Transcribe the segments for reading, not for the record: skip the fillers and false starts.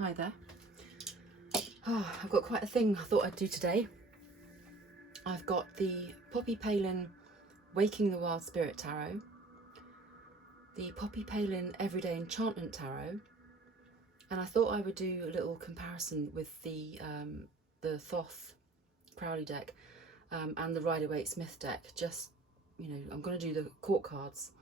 Hi there. I've got quite a thing I thought I'd do today. I've got the Poppy Palin Waking the Wild Spirit Tarot, the Poppy Palin Everyday Enchantment Tarot, and I thought I would do a little comparison with the Thoth Crowley deck and the Waite deck. Just, I'm going to do the court cards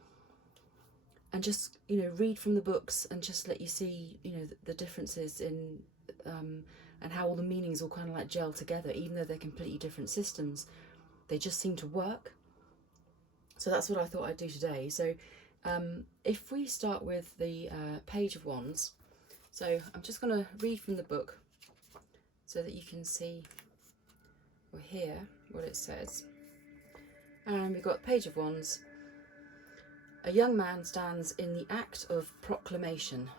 and just, read from the books and just let you see, the differences in and how all the meanings all kind of like gel together, even though they're completely different systems. They just seem to work. So that's what I thought I'd do today. So if we start with the Page of Wands, so I'm just going to read from the book so that you can see or hear what it says. And we've got Page of Wands. A young man stands in the act of proclamation.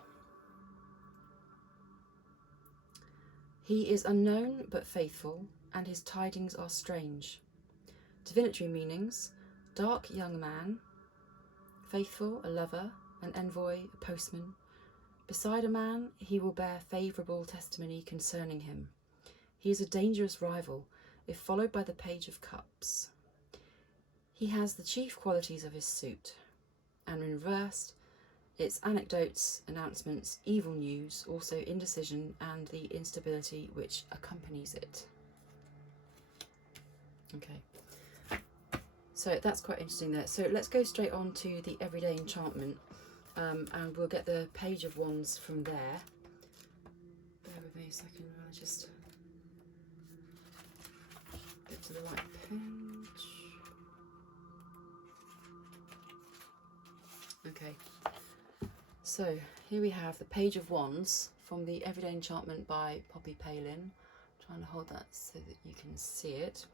He is unknown but faithful, and his tidings are strange. Divinatory meanings: dark young man, faithful, a lover, an envoy, a postman. Beside a man, he will bear favourable testimony concerning him. He is a dangerous rival, if followed by the Page of Cups. He has the chief qualities of his suit, and reversed, its anecdotes, announcements, evil news, also indecision, and the instability which accompanies it. Okay, so that's quite interesting there. So let's go straight on to the Everyday Enchantment, and we'll get the Page of Wands from there. Bear with me a second while I just get to the right page. Okay, so here we have the Page of Wands from the Everyday Enchantment by Poppy Palin. I'm trying to hold that so that you can see it.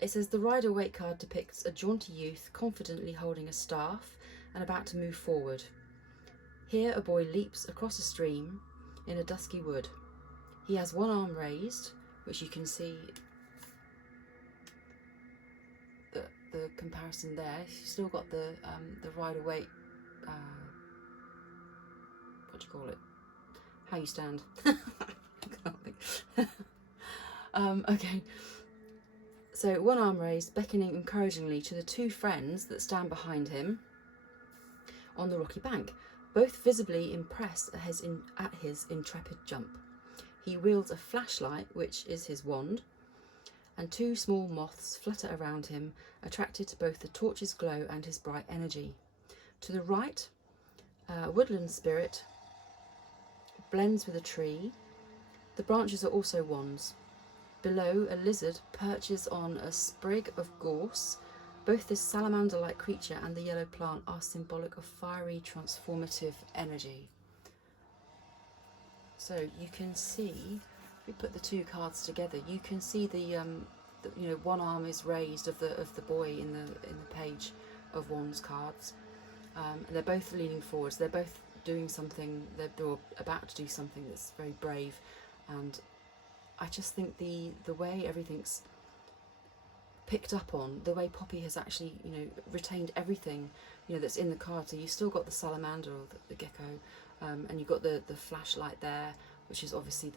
It says the Rider-Waite card depicts a jaunty youth confidently holding a staff and about to move forward. Here a boy leaps across a stream in a dusky wood. He has one arm raised, which you can see the comparison there. You've still got the Rider-Waite, what do you call it? How you stand. I can't think. Okay. So one arm raised, beckoning encouragingly to the two friends that stand behind him on the rocky bank, both visibly impressed at his intrepid jump. He wields a flashlight, which is his wand, and two small moths flutter around him, attracted to both the torch's glow and his bright energy. To the right, a woodland spirit blends with a tree. The branches are also wands. Below, a lizard perches on a sprig of gorse. Both this salamander-like creature and the yellow plant are symbolic of fiery, transformative energy. So you can see, if we put the two cards together, you can see the one arm is raised of the boy in the Page of Wands cards. And they're both leaning forwards. They're both doing something. They're about to do something that's very brave, and I just think the way everything's picked up on, the way Poppy has actually, retained everything, that's in the card. So you've still got the salamander or the gecko, and you've got the flashlight there, which is obviously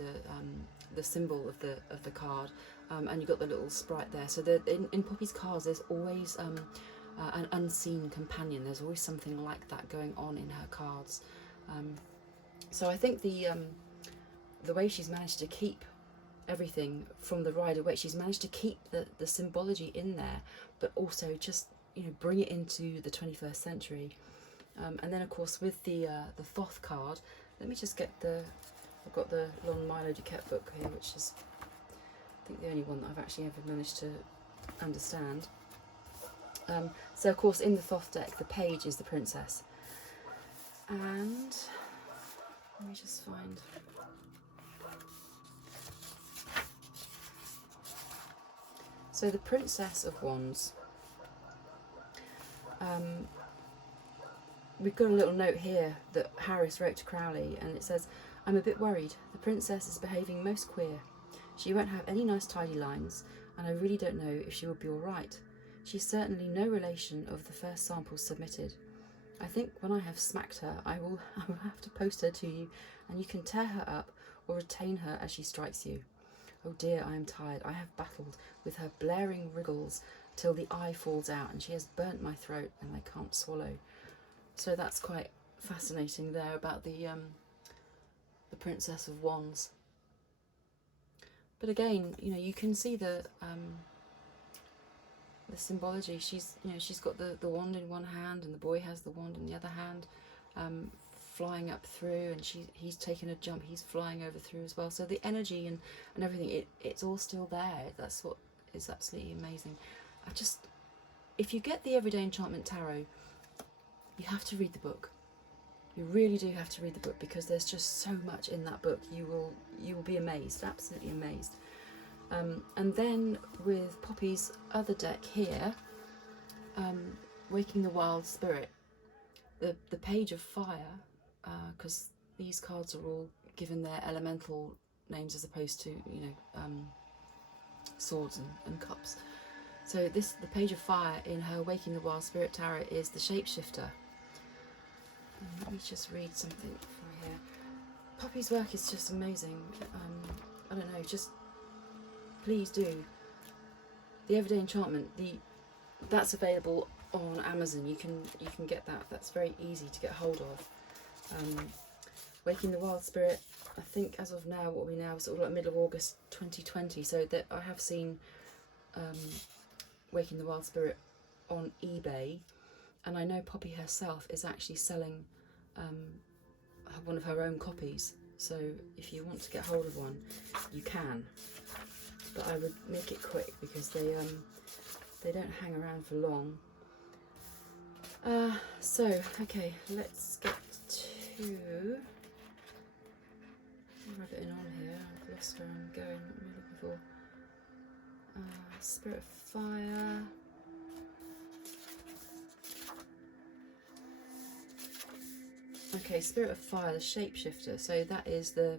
the symbol of the card, and you've got the little sprite there. So in Poppy's cards, there's always an unseen companion. There's always something like that going on in her cards. So I think the way she's managed to keep everything from the Rider-Waite, she's managed to keep the symbology in there, but also just bring it into the 21st century. And then of course with the Thoth card, let me just get I've got the Long Milo Duquette book here, which is I think the only one that I've actually ever managed to understand. So of course in the Thoth deck, the page is the princess, and let me just find. So the Princess of Wands, we've got a little note here that Harris wrote to Crowley, and it says, "I'm a bit worried. The princess is behaving most queer. She won't have any nice tidy lines, and I really don't know if she will be all right. She's certainly no relation of the first samples submitted. I think when I have smacked her, I will have to post her to you and you can tear her up or retain her as she strikes you. Oh dear, I am tired. I have battled with her blaring wriggles till the eye falls out, and she has burnt my throat and I can't swallow. So that's quite fascinating there about the Princess of Wands. But again, you know, you can see the symbology. She's got the wand in one hand, and the boy has the wand in the other hand, flying up through, and he's taken a jump. He's flying over through as well. So the energy and everything, it's all still there. That's what is absolutely amazing. If you get the Everyday Enchantment Tarot, you have to read the book. You really do have to read the book, because there's just so much in that book. You will be amazed, absolutely amazed. And then with Poppy's other deck here, Waking the Wild Spirit, the Page of Fire, because these cards are all given their elemental names as opposed to, you know, swords and cups. So the Page of Fire in her Waking the Wild Spirit Tarot is the Shapeshifter. Let me just read something from here. Poppy's work is just amazing. I don't know, just please do. The Everyday Enchantment, that's available on Amazon. You can get that. That's very easy to get hold of. Waking the Wild Spirit, I think as of now, what are we now? Sort of like middle of August 2020. So that I have seen Waking the Wild Spirit on eBay. And I know Poppy herself is actually selling one of her own copies. So if you want to get hold of one, you can. But I would make it quick, because they don't hang around for long. So okay, let's get to rabbiting on here. I've lost where I'm going. What am I looking for? Spirit of Fire. Okay, Spirit of Fire, the Shapeshifter. So that is the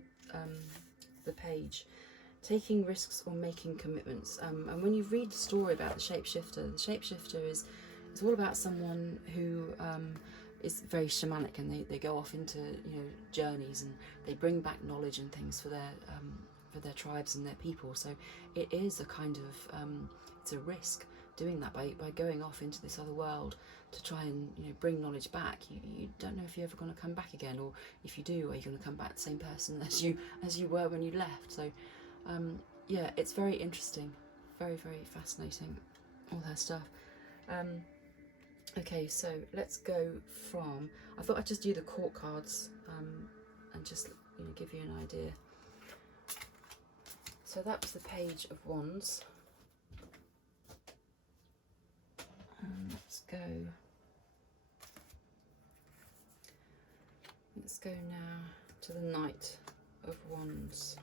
page. Taking risks or making commitments. And when you read the story about the shapeshifter is all about someone who is very shamanic, and they go off into, you know, journeys, and they bring back knowledge and things for their tribes and their people. So it is a kind of it's a risk doing that by going off into this other world to try and, you know, bring knowledge back. You don't know if you're ever going to come back again, or if you do, are you going to come back the same person as you were when you left? So yeah, it's very interesting, very, very fascinating, all her stuff. Okay, so let's go from, I thought I'd just do the court cards and just, you know, give you an idea. So that was the Page of Wands. Let's go now to the Knight of Wands.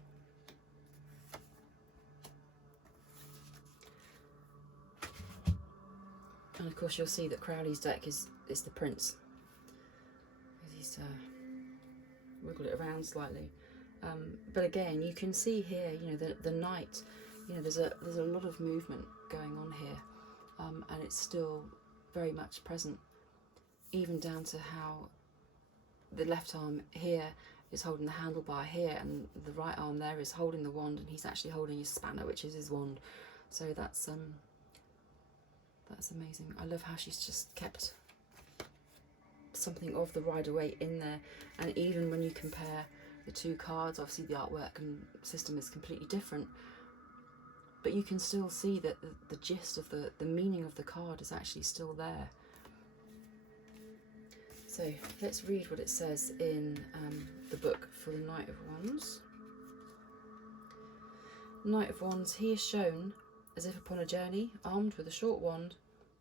And of course you'll see that Crowley's deck is the Prince. He's wiggled it around slightly. But again, you can see here, you know, the Knight, you know, there's a lot of movement going on here, and it's still very much present, even down to how the left arm here is holding the handlebar here, and the right arm there is holding the wand, and he's actually holding his spanner, which is his wand. So that's amazing. I love how she's just kept something of the Rider-Waite in there, and even when you compare the two cards, obviously the artwork and system is completely different, but you can still see that the gist of the meaning of the card is actually still there. So let's read what it says in the book for the Knight of Wands. Knight of Wands, he is shown as if upon a journey, armed with a short wand,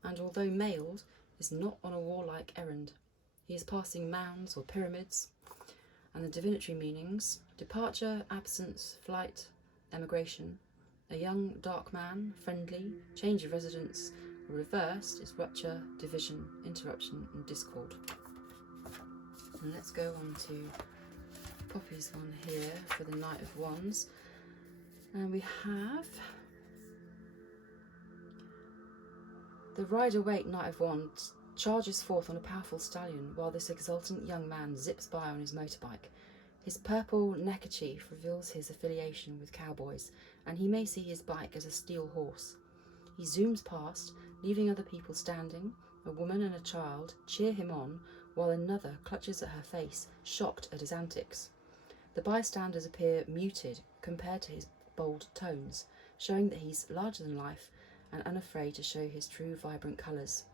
and although mailed, is not on a warlike errand. He is passing mounds or pyramids, and the divinatory meanings: departure, absence, flight, emigration. A young, dark man, friendly, change of residence. Reversed is rupture, division, interruption, and discord. And let's go on to Poppy's one here for the Knight of Wands. And we have the Rider-Waite Knight of Wands charges forth on a powerful stallion while this exultant young man zips by on his motorbike. His purple neckerchief reveals his affiliation with cowboys, and he may see his bike as a steel horse. He zooms past, leaving other people standing. A woman and a child cheer him on, while another clutches at her face, shocked at his antics. The bystanders appear muted compared to his bold tones, showing that he's larger than life and unafraid to show his true vibrant colours.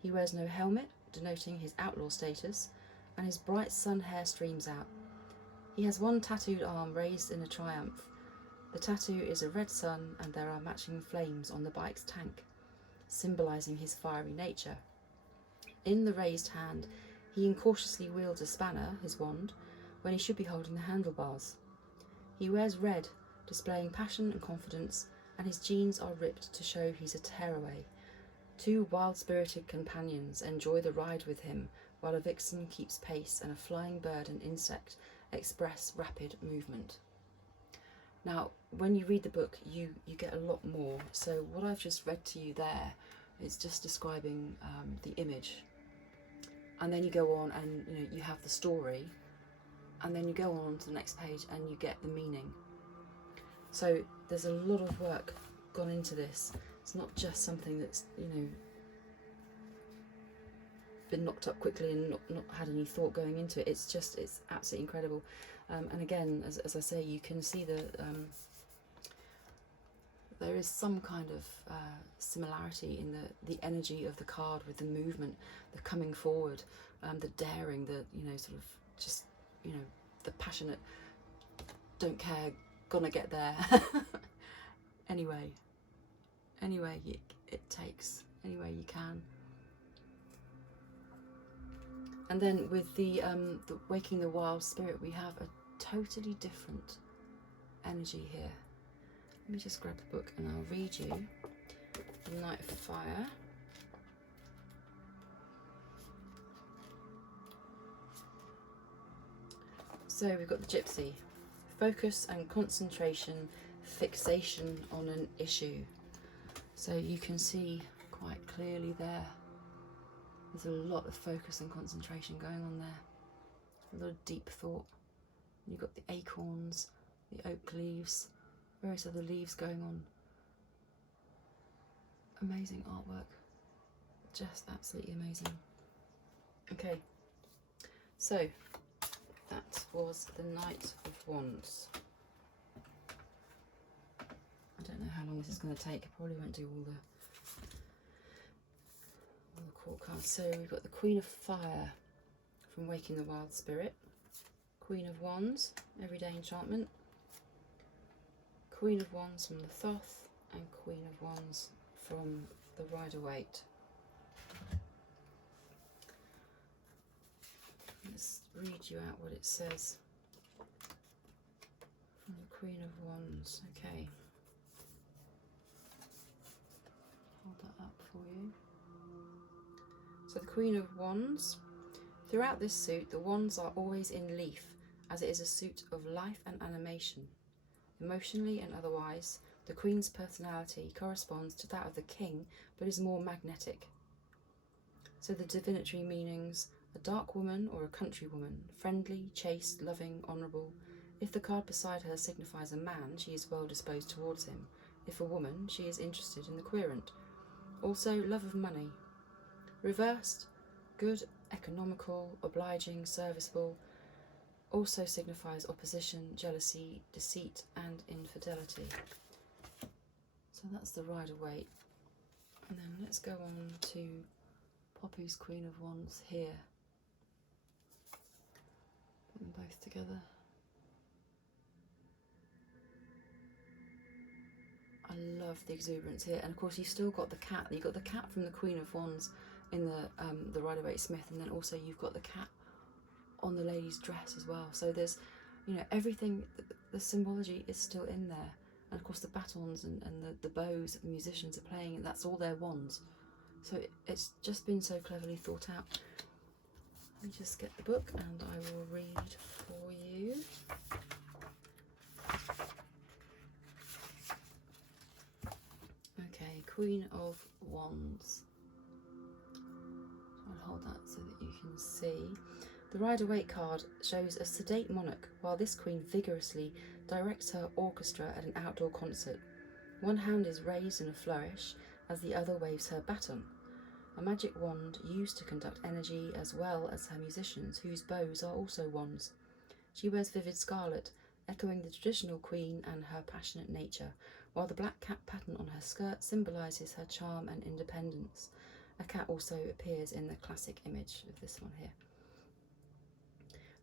He wears no helmet, denoting his outlaw status, and his bright sun hair streams out. He has one tattooed arm raised in a triumph. The tattoo is a red sun, and there are matching flames on the bike's tank, symbolising his fiery nature. In the raised hand, he incautiously wields a spanner, his wand, when he should be holding the handlebars. He wears red, displaying passion and confidence, and his jeans are ripped to show he's a tearaway. Two wild-spirited companions enjoy the ride with him, while a vixen keeps pace and a flying bird and insect express rapid movement. Now, when you read the book, you get a lot more. So what I've just read to you there is just describing the image. And then you go on and you have the story, and then you go on to the next page and you get the meaning. So there's a lot of work gone into this. It's not just something that's been knocked up quickly and not had any thought going into it. It's absolutely incredible. And again, as I say, you can see there is some kind of similarity in the energy of the card with the movement, the coming forward, the daring, the passionate, don't care, gonna get there. anyway it takes, anyway you can. And then with the Waking the Wild Spirit, we have a totally different energy here. Let me just grab the book and I'll read you the Knight of Fire. So we've got the Gypsy. Focus and concentration, fixation on an issue. So you can see quite clearly there. There's a lot of focus and concentration going on there. A lot of deep thought. You've got the acorns, the oak leaves, various other leaves going on. Amazing artwork. Just absolutely amazing. Okay, so that was the Knight of Wands. I don't know how long this is going to take. I probably won't do all the court cards. So we've got the Queen of Fire from Waking the Wild Spirit, Queen of Wands, Everyday Enchantment, Queen of Wands from the Thoth, and Queen of Wands from the Waite. Let's read you out what it says from the Queen of Wands. Okay, hold that up for you. So the Queen of Wands. Throughout this suit, the wands are always in leaf, as it is a suit of life and animation. Emotionally and otherwise, the Queen's personality corresponds to that of the King, but is more magnetic. So the divinatory meanings: a dark woman or a country woman, friendly, chaste, loving, honourable. If the card beside her signifies a man, she is well disposed towards him. If a woman, she is interested in the querent. Also, love of money. Reversed, good, economical, obliging, serviceable. Also signifies opposition, jealousy, deceit, and infidelity. So that's the Rider-Waite. And then let's go on to Poppy's Queen of Wands here. Put them both together. I love the exuberance here, and of course you've still got the cat. You've got the cat from the Queen of Wands in the Rider-Waite Smith, and then also you've got the cat on the lady's dress as well. So there's, everything. The symbology is still in there, and of course the batons and the bows that the musicians are playing, and that's all their wands. So it's just been so cleverly thought out. Let me just get the book and I will read for you. Okay, Queen of Wands. I'll hold that so that you can see. The Rider-Waite card shows a sedate monarch, while this queen vigorously directs her orchestra at an outdoor concert. One hand is raised in a flourish as the other waves her baton, a magic wand used to conduct energy, as well as her musicians, whose bows are also wands. She wears vivid scarlet, echoing the traditional queen and her passionate nature, while the black cat pattern on her skirt symbolises her charm and independence. A cat also appears in the classic image of this one here.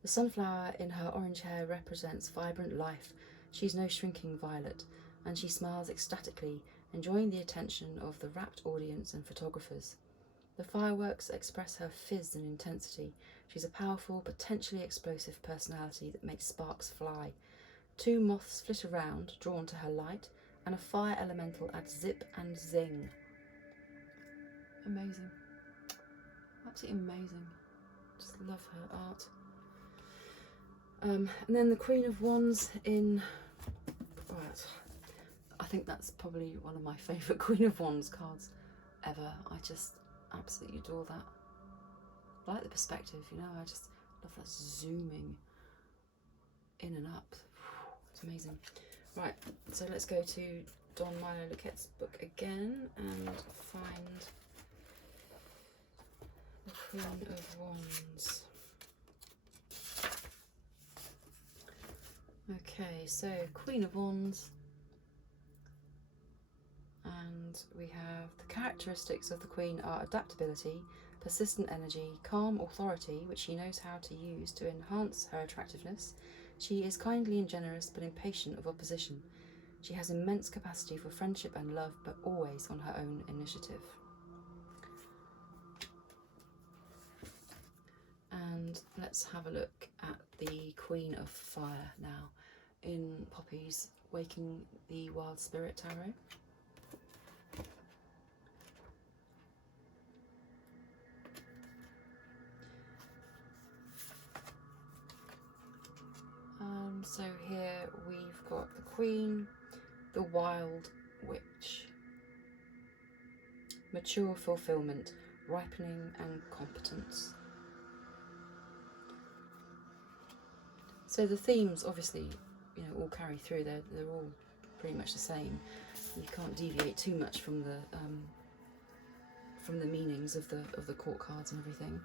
The sunflower in her orange hair represents vibrant life. She's no shrinking violet, and she smiles ecstatically, enjoying the attention of the rapt audience and photographers. The fireworks express her fizz and intensity. She's a powerful, potentially explosive personality that makes sparks fly. 2 moths flit around, drawn to her light, and a fire elemental adds zip and zing. Amazing. Absolutely amazing. Just love her art. And then the Queen of Wands in... Right. I think that's probably one of my favourite Queen of Wands cards ever. I just absolutely adore that. I like the perspective, you know, I just love that zooming in and up. It's amazing. Right, so let's go to Don Milo Lequette's book again and find the Queen of Wands. Okay, so Queen of Wands, and we have the characteristics of the Queen are adaptability, persistent energy, calm authority, which she knows how to use to enhance her attractiveness. She is kindly and generous, but impatient of opposition. She has immense capacity for friendship and love, but always on her own initiative. And let's have a look at the Queen of Fire now in Poppy's Waking the Wild Spirit Tarot. So here we've got the Queen, the Wild Witch, mature fulfillment, ripening and competence. So the themes obviously, you know, all carry through. They're all pretty much the same. You can't deviate too much from the meanings of the court cards and everything.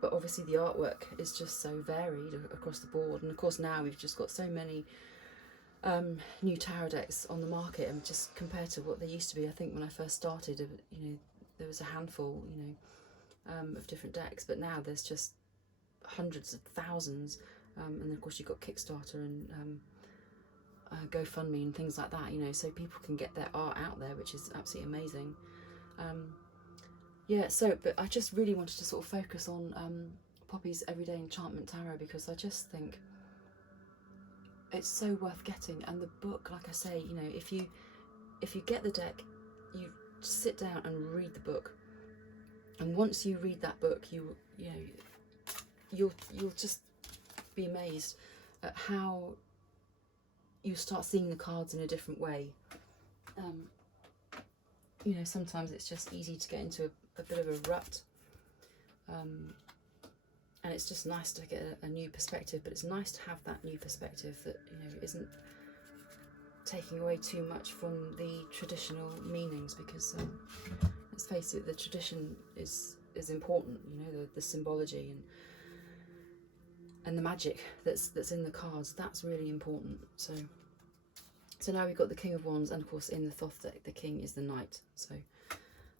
But obviously the artwork is just so varied across the board, and of course now we've just got so many new tarot decks on the market, and just compared to what they used to be, I think when I first started, you know, there was a handful, you know, of different decks, but now there's just hundreds of thousands, and then of course you've got Kickstarter and GoFundMe and things like that, you know, so people can get their art out there, which is absolutely amazing. Yeah, so, but I just really wanted to sort of focus on Poppy's Everyday Enchantment Tarot, because I just think it's so worth getting. And the book, like I say, you know, if you get the deck, you sit down and read the book, and once you read that book, you know, you'll just be amazed at how you start seeing the cards in a different way. You know, sometimes it's just easy to get into a bit of a rut, and it's just nice to get a new perspective, but it's nice to have that new perspective that, you know, isn't taking away too much from the traditional meanings, because let's face it, the tradition is important, you know, the symbology and the magic that's in the cards, that's really important. So now we've got the King of Wands, and of course in the Thoth deck the King is the Knight. So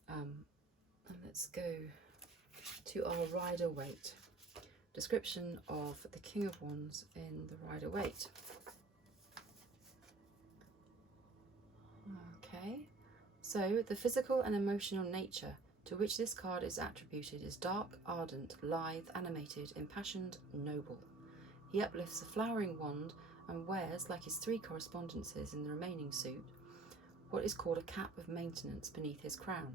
and let's go to our Rider-Waite. Description of the King of Wands in the Rider-Waite. Okay, so the physical and emotional nature to which this card is attributed is dark, ardent, lithe, animated, impassioned, noble. He uplifts a flowering wand and wears, like his 3 correspondences in the remaining suit, what is called a cap of maintenance beneath his crown.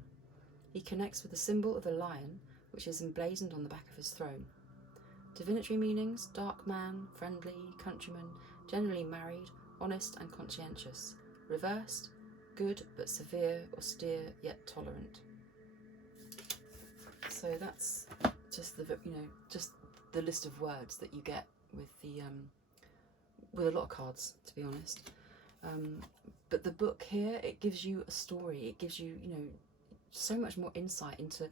He connects with the symbol of a lion, which is emblazoned on the back of his throne. Divinatory meanings: dark man, friendly, countryman, generally married, honest and conscientious. Reversed: good but severe, austere yet tolerant. So that's just the just the list of words that you get with the with a lot of cards, to be honest. But the book here, it gives you a story. It gives you so much more insight into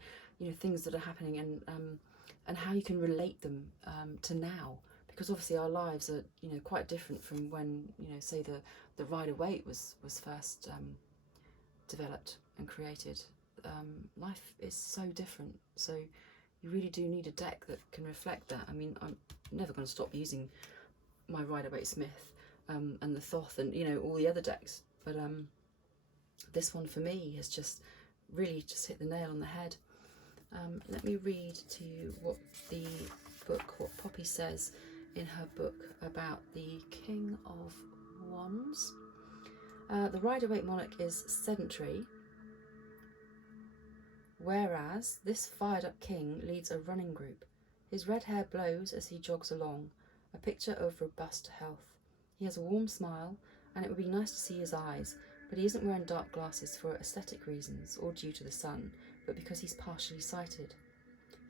things that are happening, and how you can relate them to now, because obviously our lives are quite different from when say the Rider-Waite was first developed and created. Life is so different, so you really do need a deck that can reflect that. I mean, I'm never going to stop using my Rider-Waite Smith and the Thoth and all the other decks, but this one for me has just really just hit the nail on the head. Let me read to you what Poppy says in her book about the King of Wands. The Rider-Waite monarch is sedentary, whereas this fired-up king leads a running group. His red hair blows as he jogs along, a picture of robust health. He has a warm smile, and it would be nice to see his eyes, but he isn't wearing dark glasses for aesthetic reasons or due to the sun, but because he's partially sighted.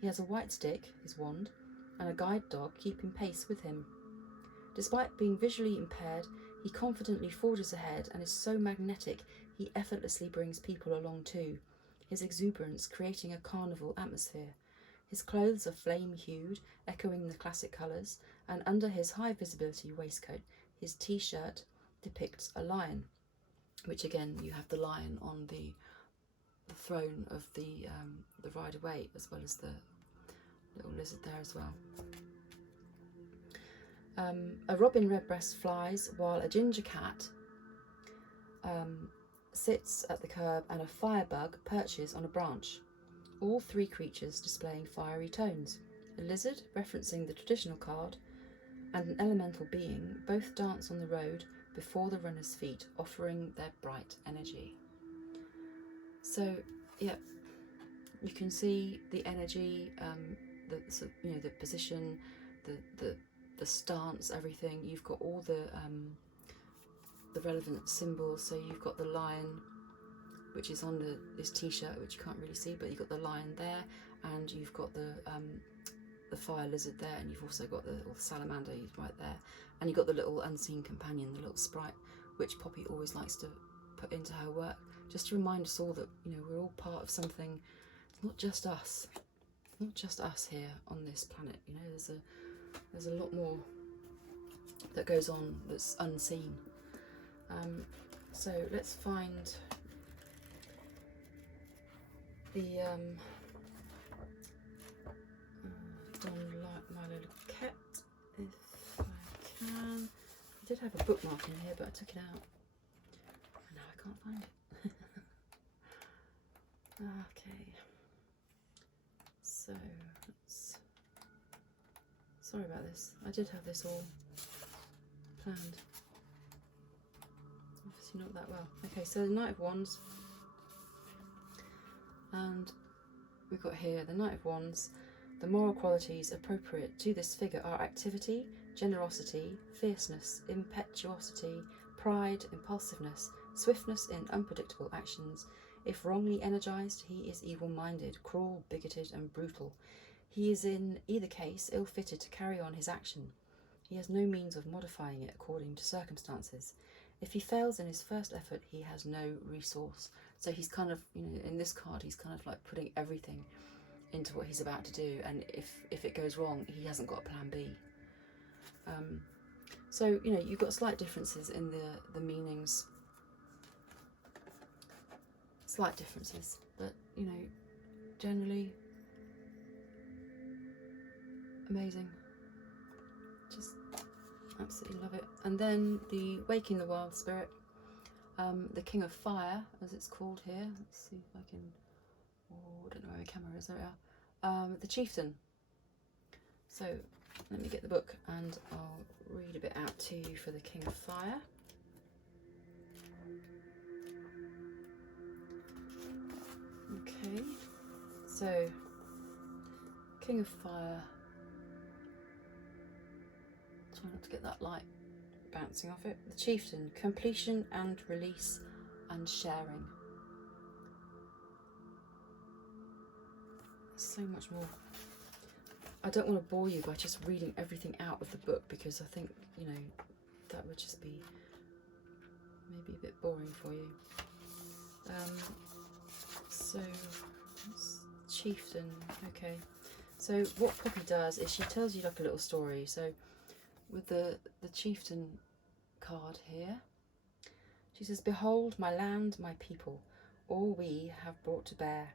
He has a white stick, his wand, and a guide dog keeping pace with him. Despite being visually impaired, he confidently forges ahead and is so magnetic he effortlessly brings people along too, his exuberance creating a carnival atmosphere. His clothes are flame-hued, echoing the classic colours, and under his high-visibility waistcoat, his t-shirt depicts a lion, which again, you have the lion on the throne of the Rider-Waite, as well as the little lizard there as well. A robin redbreast flies, while a ginger cat sits at the curb and a firebug perches on a branch. All three creatures displaying fiery tones. A lizard, referencing the traditional card, and an elemental being both dance on the road before the runner's feet, offering their bright energy. So, yeah, you can see the energy, the position, the stance, everything. You've got all the relevant symbols. So you've got the lion, which is on this t-shirt, which you can't really see, but you've got the lion there, and you've got the fire lizard there, and you've also got the salamander right there, and you've got the little unseen companion, the little sprite, which Poppy always likes to put into her work, just to remind us all that we're all part of something. It's not just us here on this planet. There's a lot more that goes on that's unseen. So let's find the Don Milo Cat, if I can. I did have a bookmark in here, but I took it out, and now I can't find it. Okay, so sorry about this. I did have this all planned. Obviously not that well. Okay, so the Knight of Wands, and we've got here the Knight of Wands. The moral qualities appropriate to this figure are activity, generosity, fierceness, impetuosity, pride, impulsiveness, swiftness in unpredictable actions. If wrongly energized, he is evil-minded, cruel, bigoted, and brutal. He is in either case ill-fitted to carry on his action. He has no means of modifying it according to circumstances. If he fails in his first effort, he has no resource. So he's kind of, in this card, he's kind of like putting everything into what he's about to do, and if it goes wrong, he hasn't got a plan B. So you've got slight differences in the meanings, slight differences, but generally amazing. Just absolutely love it. And then the Waking the Wild Spirit, the King of Fire, as it's called here. Let's see if I can. Oh, I don't know where my camera is. There we are. The Chieftain. So let me get the book and I'll read a bit out to you for the King of Fire. Okay, so King of Fire. Try not to get that light bouncing off it. The Chieftain, completion and release and sharing. So much more I don't want to bore you by just reading everything out of the book, because I think, you know, that would just be maybe a bit boring for you. So, chieftain, okay. So what Poppy does is she tells you like a little story. So with the chieftain card here, she says, "Behold my land, my people, all we have brought to bear.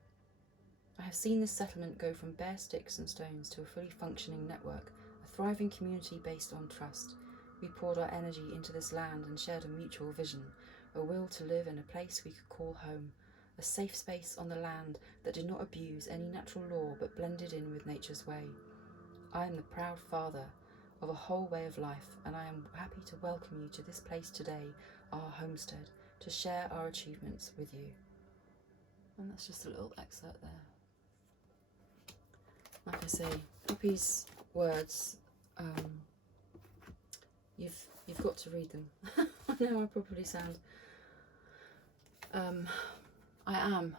I have seen this settlement go from bare sticks and stones to a fully functioning network, a thriving community based on trust. We poured our energy into this land and shared a mutual vision, a will to live in a place we could call home, a safe space on the land that did not abuse any natural law but blended in with nature's way. I am the proud father of a whole way of life, and I am happy to welcome you to this place today, our homestead, to share our achievements with you." And that's just a little excerpt there. Like I say, Poppy's words, you've got to read them. I know I probably sound... I am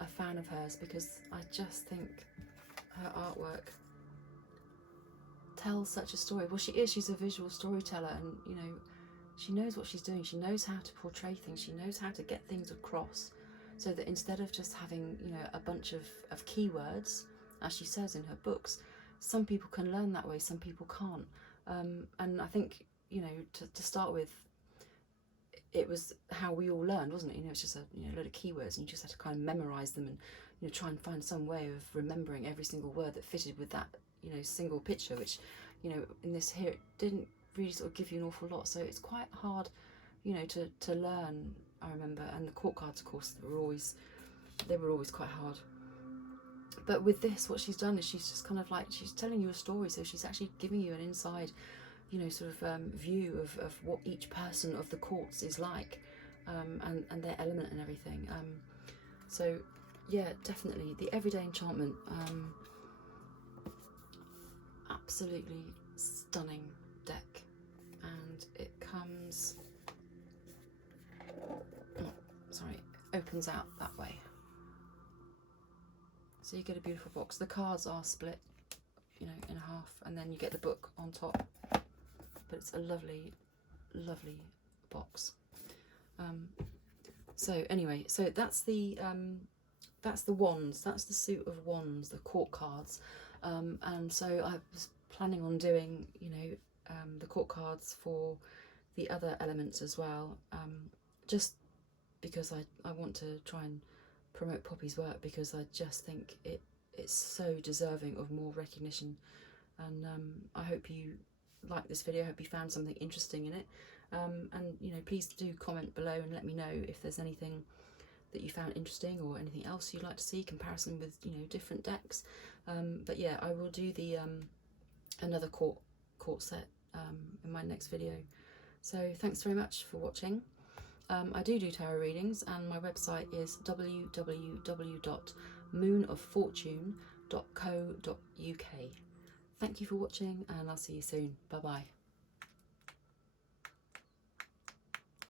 a fan of hers, because I just think her artwork tells such a story. Well, she's a visual storyteller, and you know, she knows what she's doing. She knows how to portray things. She knows how to get things across, so that instead of just having, you know, a bunch of keywords, as she says in her books, some people can learn that way, some people can't. And I think, you know, to start with, it was how we all learned, wasn't it? You know, it's just a load of keywords, and you just had to kind of memorize them, and you know, try and find some way of remembering every single word that fitted with that, you know, single picture, which, you know, in this here, it didn't really sort of give you an awful lot, so it's quite hard, you know, to learn, I remember. And the court cards, of course, they were always quite hard. But with this, what she's done is she's just kind of like, she's telling you a story, so she's actually giving you an inside, you know, sort of view of what each person of the courts is like, and their element and everything. So yeah, definitely the Everyday Enchantment, absolutely stunning deck. And it comes, opens out that way, so you get a beautiful box. The cards are split, you know, in half, and then you get the book on top. But it's a lovely, lovely box. So anyway, so that's the wands. That's the suit of wands, the court cards. And so I was planning on doing, you know, the court cards for the other elements as well. Just because I want to try and promote Poppy's work, because I just think it's so deserving of more recognition. And I hope you like this video. I hope you found something interesting in it, and you know, please do comment below and let me know if there's anything that you found interesting, or anything else you'd like to see, comparison with, you know, different decks. But yeah, I will do the another court set in my next video. So thanks very much for watching. I do tarot readings, and my website is www.moonoffortune.co.uk. Thank you for watching, and I'll see you soon. Bye bye.